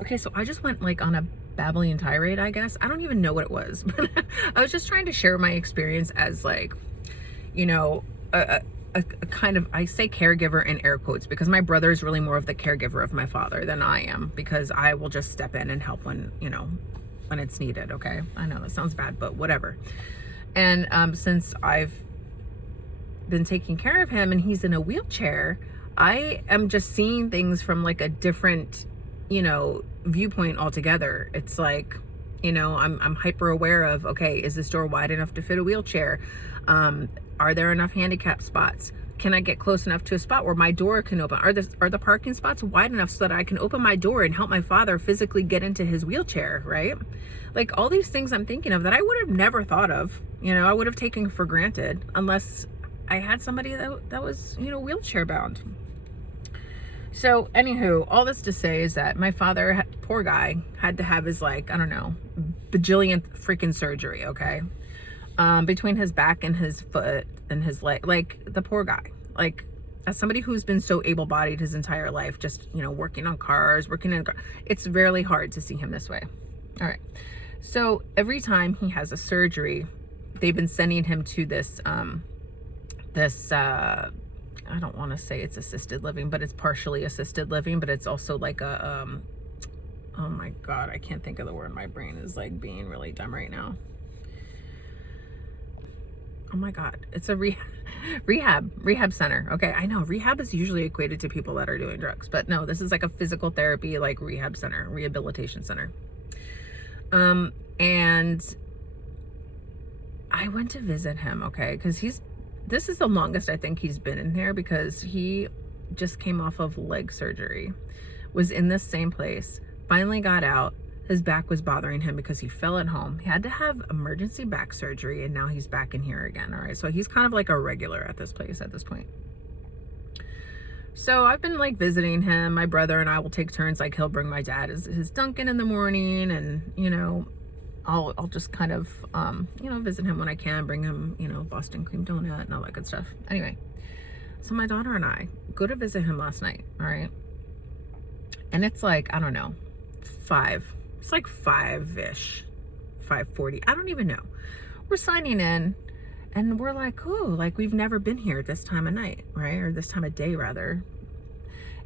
Okay, so I just went like on a babbling tirade, I guess. I don't even know what it was, but I was just trying to share my experience as like, you know, a kind of, I say caregiver in air quotes because my brother is really more of the caregiver of my father than I am, because I will just step in and help when, you know, when it's needed. Okay. I know that sounds bad, but whatever. And since I've been taking care of him and he's in a wheelchair, I am just seeing things from like a different, you know, viewpoint altogether. It's like, you know, I'm hyper aware of, okay, is this door wide enough to fit a wheelchair? Are there enough handicap spots? Can I get close enough to a spot where my door can open? Are the parking spots wide enough so that I can open my door and help my father physically get into his wheelchair, right? Like all these things I'm thinking of that I would have never thought of, you know, I would have taken for granted unless I had somebody that was, you know, wheelchair bound. So anywho, all this to say is that my father, poor guy, had to have his, like, I don't know, bajillionth freaking surgery, okay? Between his back and his foot and his leg, like the poor guy, like as somebody who's been so able-bodied his entire life, just, you know, working on cars, it's really hard to see him this way. All right. So every time he has a surgery, they've been sending him to this, I don't want to say it's assisted living, but it's partially assisted living, but it's also like a, oh my God, I can't think of the word. My brain is like being really dumb right now. Oh my God, it's a rehab center. Okay, I know rehab is usually equated to people that are doing drugs, but no, this is like a physical therapy, like rehab center, rehabilitation center. And I went to visit him, okay, because this is the longest I think he's been in here, because he just came off of leg surgery, was in this same place, finally got out. His back was bothering him because he fell at home. He had to have emergency back surgery, and now he's back in here again. All right, so he's kind of like a regular at this place at this point. So I've been like visiting him. My brother and I will take turns. Like he'll bring my dad his Dunkin' in the morning, and you know, I'll just kind of you know, visit him when I can, bring him, you know, Boston cream donut and all that good stuff. Anyway, so my daughter and I go to visit him last night. All right, and it's like, I don't know, 5. It's like 5-ish, 5:40. I don't even know. We're signing in and we're like, oh, like we've never been here this time of night, right? Or this time of day rather.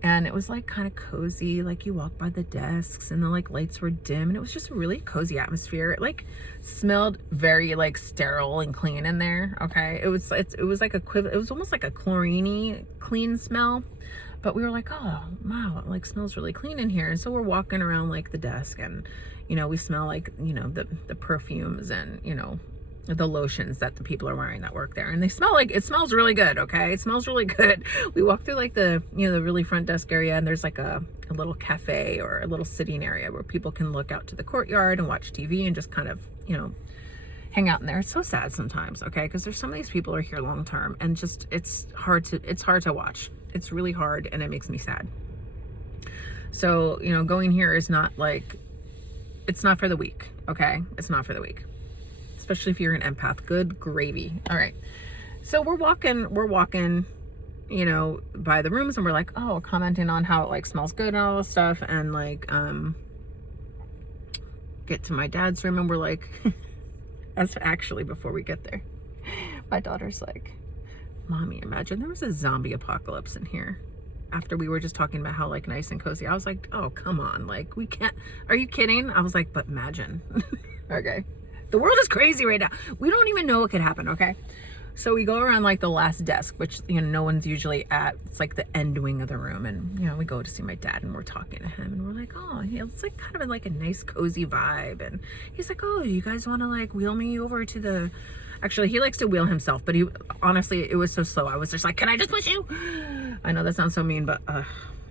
And it was like kind of cozy. Like you walk by the desks and the like lights were dim, and it was just a really cozy atmosphere. It like smelled very like sterile and clean in there. Okay. It was like it was almost like a chlorine clean smell. But we were like, oh, wow, it like smells really clean in here. And so we're walking around like the desk, and, you know, we smell like, you know, the perfumes and, you know, the lotions that the people are wearing that work there. And they smell like, it smells really good. Okay. It smells really good. We walk through like the, you know, the really front desk area, and there's like a little cafe or a little sitting area where people can look out to the courtyard and watch TV and just kind of, you know, hang out in there. It's so sad sometimes. Okay. Cause there's some of these people are here long term, and just, it's hard to watch. It's really hard, and it makes me sad. So, you know, going here is not like, it's not for the weak, okay? It's not for the weak, especially if you're an empath. Good gravy. All right. So we're walking, you know, by the rooms, and we're like, oh, commenting on how it like smells good and all this stuff. And like, get to my dad's room, and we're like, that's actually before we get there. My daughter's like, Mommy, imagine there was a zombie apocalypse in here after we were just talking about how like nice and cozy. I was like, oh, come on. Like we can't, are you kidding? I was like, but imagine. Okay. The world is crazy right now. We don't even know what could happen. Okay. So we go around like the last desk, which, you know, no one's usually at. It's like the end wing of the room. And, you know, we go to see my dad, and we're talking to him, and we're like, oh, yeah, it's like kind of like a nice cozy vibe. And he's like, oh, you guys want to like wheel me over to the, actually, he likes to wheel himself, but he, honestly, it was so slow. I was just like, can I just push you? I know that sounds so mean, but,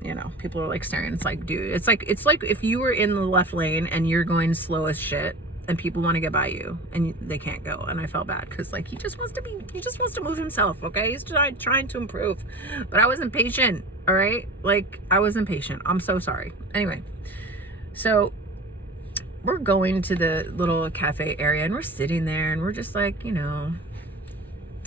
you know, people are like staring. It's like, dude, it's like if you were in the left lane and you're going slow as shit, and people want to get by you and they can't go. And I felt bad because like he just wants to move himself. Okay. He's trying to improve, but I was impatient. All right. Like I was impatient. I'm so sorry. Anyway, so we're going to the little cafe area, and we're sitting there, and we're just like, you know,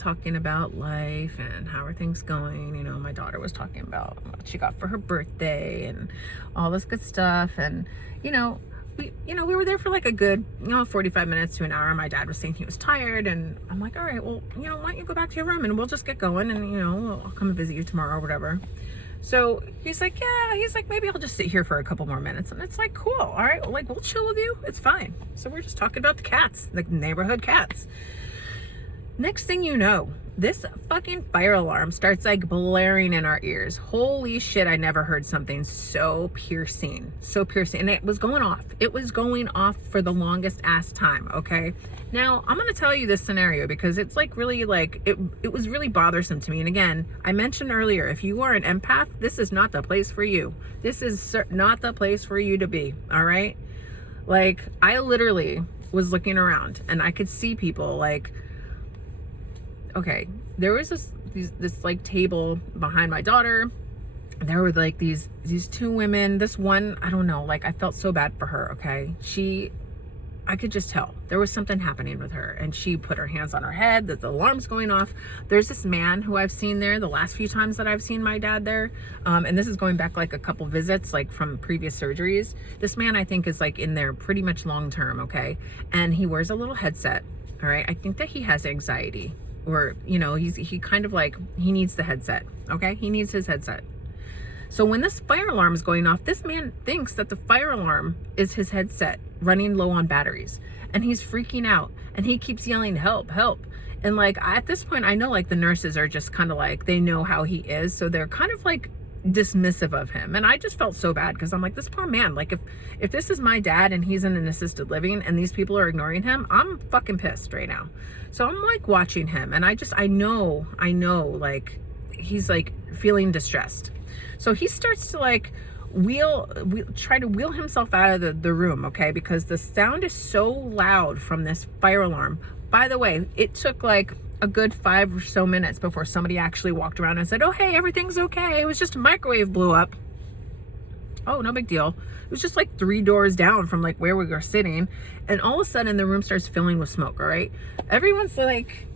talking about life and how are things going. You know, my daughter was talking about what she got for her birthday and all this good stuff. And, we were there for like a good, 45 minutes to an hour. My dad was saying he was tired, and I'm like, all right, well, why don't you go back to your room and we'll just get going, and, I'll come and visit you tomorrow or whatever. So he's like, maybe I'll just sit here for a couple more minutes. And it's like, cool. All right. Like, we'll chill with you. It's fine. So we're just talking about the cats, the neighborhood cats. Next thing you know, this fucking fire alarm starts like blaring in our ears. Holy shit, I never heard something so piercing. So piercing. And it was going off. It was going off for the longest ass time, okay? Now, I'm going to tell you this scenario because it's like really like, it was really bothersome to me. And again, I mentioned earlier, if you are an empath, this is not the place for you. This is not the place for you to be, all right? Like, I literally was looking around and I could see people like, okay, there was this like table behind my daughter. There were like these two women. This one, I don't know, like I felt so bad for her, okay? I could just tell there was something happening with her, and she put her hands on her head, that the alarm's going off. There's this man who I've seen there the last few times that I've seen my dad there. And this is going back like a couple visits, like from previous surgeries. This man, I think, is like in there pretty much long term, okay? And he wears a little headset, all right? I think that he has anxiety, or, he kind of like, he needs the headset, okay? He needs his headset. So when this fire alarm is going off, this man thinks that the fire alarm is his headset running low on batteries, and he's freaking out, and he keeps yelling, help, help. And like, at this point, I know like the nurses are just kind of like, they know how he is. So they're kind of like dismissive of him. And I just felt so bad because I'm like, this poor man, like if this is my dad and he's in an assisted living and these people are ignoring him, I'm fucking pissed right now. So I'm like watching him, and I know like he's like feeling distressed. So he starts to like try to wheel himself out of the room, okay? Because the sound is so loud from this fire alarm. By the way, it took like a good 5 or so minutes before somebody actually walked around and said, oh, hey, everything's okay. It was just a microwave blew up. Oh, no big deal. It was just like 3 doors down from like where we were sitting. And all of a sudden the room starts filling with smoke, all right? Everyone's like,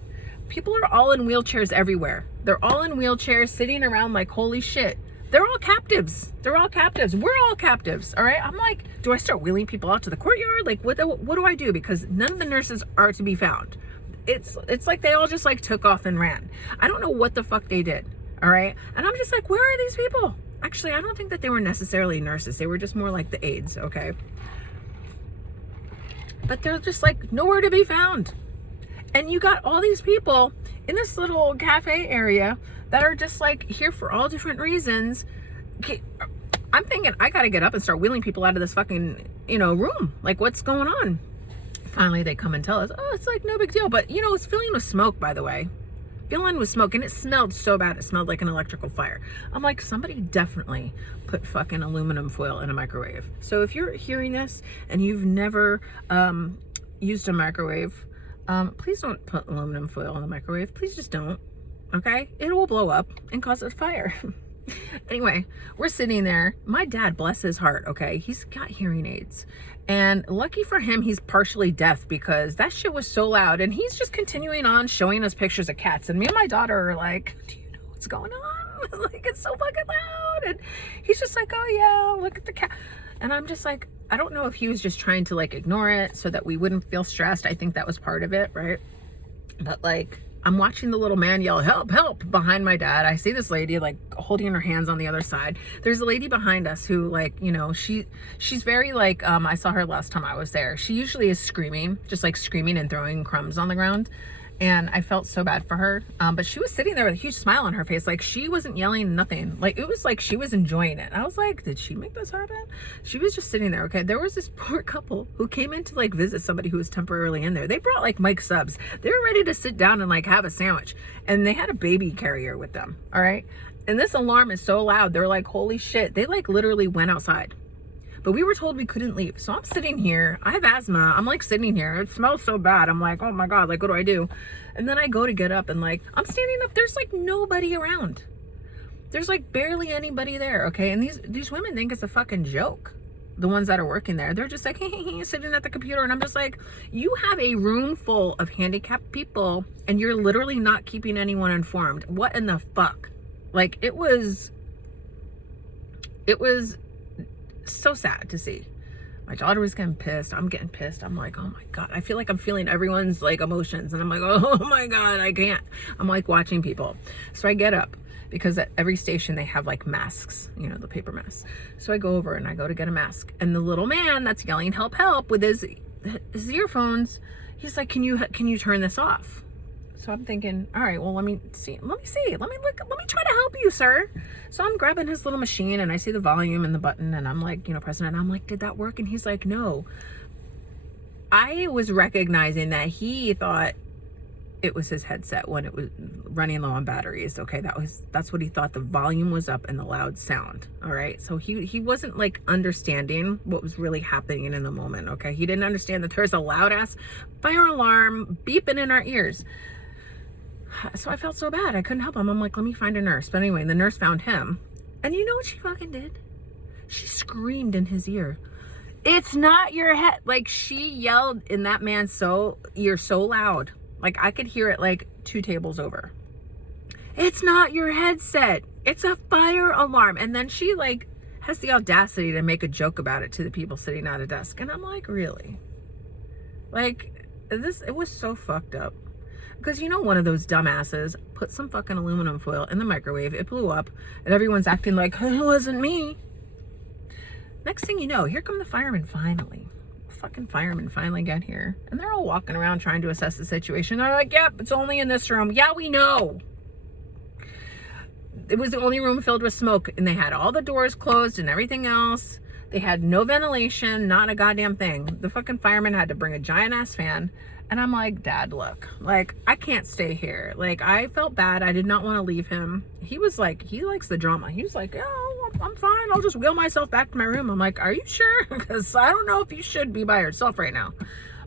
people are all in wheelchairs everywhere. They're all in wheelchairs sitting around like, holy shit. They're all captives. They're all captives. We're all captives. All right. I'm like, do I start wheeling people out to the courtyard? Like, what do I do? Because none of the nurses are to be found. It's like they all just like took off and ran. I don't know what the fuck they did. All right. And I'm just like, where are these people? Actually, I don't think that they were necessarily nurses. They were just more like the aides. Okay. But they're just like nowhere to be found. And you got all these people in this little cafe area that are just like here for all different reasons. I'm thinking I gotta get up and start wheeling people out of this fucking, room. Like, what's going on? Finally, they come and tell us, oh, it's like no big deal. But, it's filling with smoke, by the way. Filling with smoke, and it smelled so bad. It smelled like an electrical fire. I'm like, somebody definitely put fucking aluminum foil in a microwave. So if you're hearing this and you've never used a microwave, please don't put aluminum foil in the microwave. Please just don't. Okay? It will blow up and cause a fire. Anyway, we're sitting there. My dad, bless his heart, okay? He's got hearing aids. And lucky for him, he's partially deaf because that shit was so loud. And he's just continuing on showing us pictures of cats. And me and my daughter are like, do you know what's going on? Like, it's so fucking loud. And he's just like, oh yeah, look at the cat. And I'm just like, I don't know if he was just trying to like ignore it so that we wouldn't feel stressed. I think that was part of it, right? But like, I'm watching the little man yell, help, help, behind my dad. I see this lady like holding her hands on the other side. There's a lady behind us who like, she's very like, I saw her last time I was there. She usually is screaming, just like screaming and throwing crumbs on the ground. And I felt so bad for her. But she was sitting there with a huge smile on her face. Like, she wasn't yelling, nothing. Like, it was like she was enjoying it. I was like, did she make this happen? She was just sitting there, okay? There was this poor couple who came in to like visit somebody who was temporarily in there. They brought like Mike subs. They were ready to sit down and like have a sandwich. And they had a baby carrier with them, all right? And this alarm is so loud. They're like, holy shit. They like literally went outside. But we were told we couldn't leave. So I'm sitting here. I have asthma. I'm like sitting here. It smells so bad. I'm like, oh my God, like, what do I do? And then I go to get up and like, I'm standing up. There's like nobody around. There's like barely anybody there. Okay. And these women think it's a fucking joke. the ones that are working there, they're just like, hey, sitting at the computer. And I'm just like, you have a room full of handicapped people and you're literally not keeping anyone informed. What in the fuck? Like, it was so sad to see. My daughter was getting pissed. I'm getting pissed. I'm like, oh my God. I feel like I'm feeling everyone's like emotions. And I'm like, oh my God, I can't. I'm like watching people. So I get up because at every station they have like masks, you know, the paper masks. So I go over and I go to get a mask. And the little man that's yelling, help, help with his earphones, he's like, can you turn this off? So I'm thinking, all right, well, let me see. Let me try to help you, sir. So I'm grabbing his little machine and I see the volume and the button and I'm like, you know, pressing it. And I'm like, did that work? And he's like, no. I was recognizing that he thought it was his headset when it was running low on batteries. Okay, that's what he thought. The volume was up and the loud sound. All right. So he wasn't like understanding what was really happening in the moment. Okay. He didn't understand that there's a loud ass fire alarm beeping in our ears. So I felt so bad. I couldn't help him. I'm like, let me find a nurse. But anyway, the nurse found him. And you know what she fucking did? She screamed in his ear, it's not your head. Like, she yelled in that man's ear so loud. Like, I could hear it like 2 tables over. It's not your headset. It's a fire alarm. And then she like has the audacity to make a joke about it to the people sitting at a desk. And I'm like, really? Like, it was so fucked up. Because, you know, one of those dumbasses put some fucking aluminum foil in the microwave. It blew up and everyone's acting like, it wasn't me. Next thing you know, here come the firemen finally. Fucking firemen finally get here. And they're all walking around trying to assess the situation. They're like, yep, it's only in this room. Yeah, we know. It was the only room filled with smoke. And they had all the doors closed and everything else. They had no ventilation, not a goddamn thing. The fucking fireman had to bring a giant ass fan. And I'm like, Dad, look, like, I can't stay here. Like, I felt bad. I did not want to leave him. He was like, he likes the drama. He was like, oh, I'm fine. I'll just wheel myself back to my room. I'm like, are you sure? Because I don't know if you should be by yourself right now.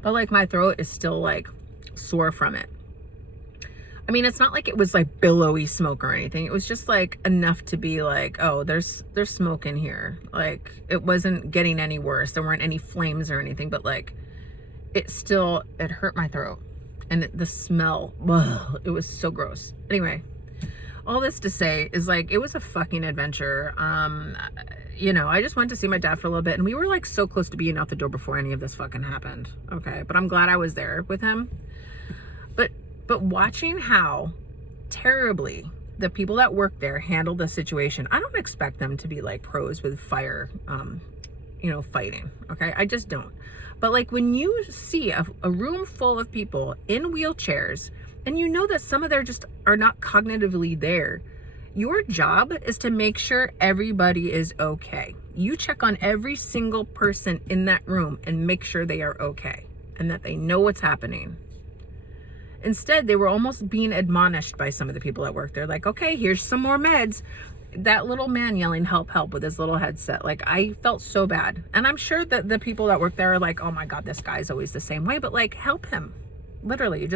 But like, my throat is still like sore from it. I mean, it's not like it was like billowy smoke or anything. It was just like enough to be like, oh, there's smoke in here. Like, it wasn't getting any worse. There weren't any flames or anything, but like, it hurt my throat. And the smell, ugh, it was so gross. Anyway, all this to say is like, it was a fucking adventure. You know, I just went to see my dad for a little bit and we were like so close to being out the door before any of this fucking happened. Okay. But I'm glad I was there with him. But watching how terribly the people that work there handled the situation, I don't expect them to be like pros with fire, you know, fighting. Okay. I just don't. But like, when you see a room full of people in wheelchairs and you know that some of them just are not cognitively there, your job is to make sure everybody is okay. You check on every single person in that room and make sure they are okay and that they know what's happening. Instead, they were almost being admonished by some of the people that work there. Like, okay, here's some more meds. That little man yelling, help, help with his little headset. Like, I felt so bad. And I'm sure that the people that work there are like, oh my God, this guy's always the same way. But like, help him. Literally,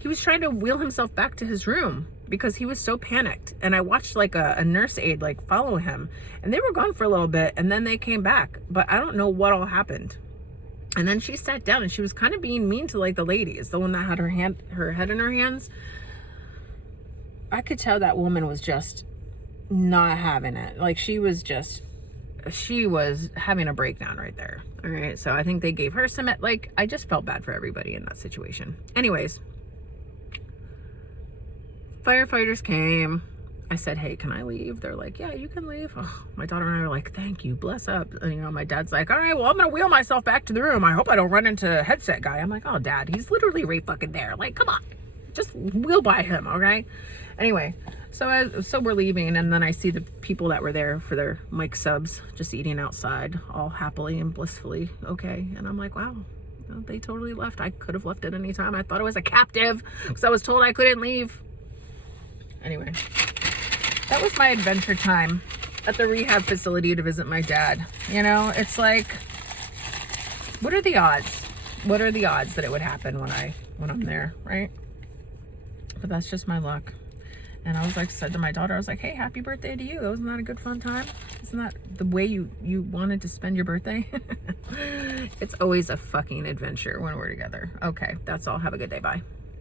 he was trying to wheel himself back to his room because he was so panicked. And I watched like a nurse aide like follow him. And they were gone for a little bit and then they came back. But I don't know what all happened. And then she sat down and she was kind of being mean to like the ladies, the one that had her head in her hands. I could tell that woman was just not having it. Like, she was having a breakdown right there. All right. So I think they gave her some, like, I just felt bad for everybody in that situation. Anyways, firefighters came. I said, hey, can I leave? They're like, yeah, you can leave. Oh, my daughter and I were like, thank you, bless up. And, you know, my dad's like, all right, well, I'm gonna wheel myself back to the room. I hope I don't run into a headset guy. I'm like, oh, Dad, he's literally right fucking there. Like, come on, just wheel by him, okay? Anyway, so we're leaving, and then I see the people that were there for their mic subs just eating outside, all happily and blissfully okay. And I'm like, wow, you know, they totally left. I could have left at any time. I thought I was a captive because I was told I couldn't leave. Anyway, that was my adventure time at the rehab facility to visit my dad. You know, it's like, what are the odds? What are the odds that it would happen when I'm there, right? But that's just my luck. And I was like, said to my daughter, I was like, hey, happy birthday to you. Wasn't that a good fun time? Isn't that the way you wanted to spend your birthday? It's always a fucking adventure when we're together. Okay, that's all. Have a good day. Bye.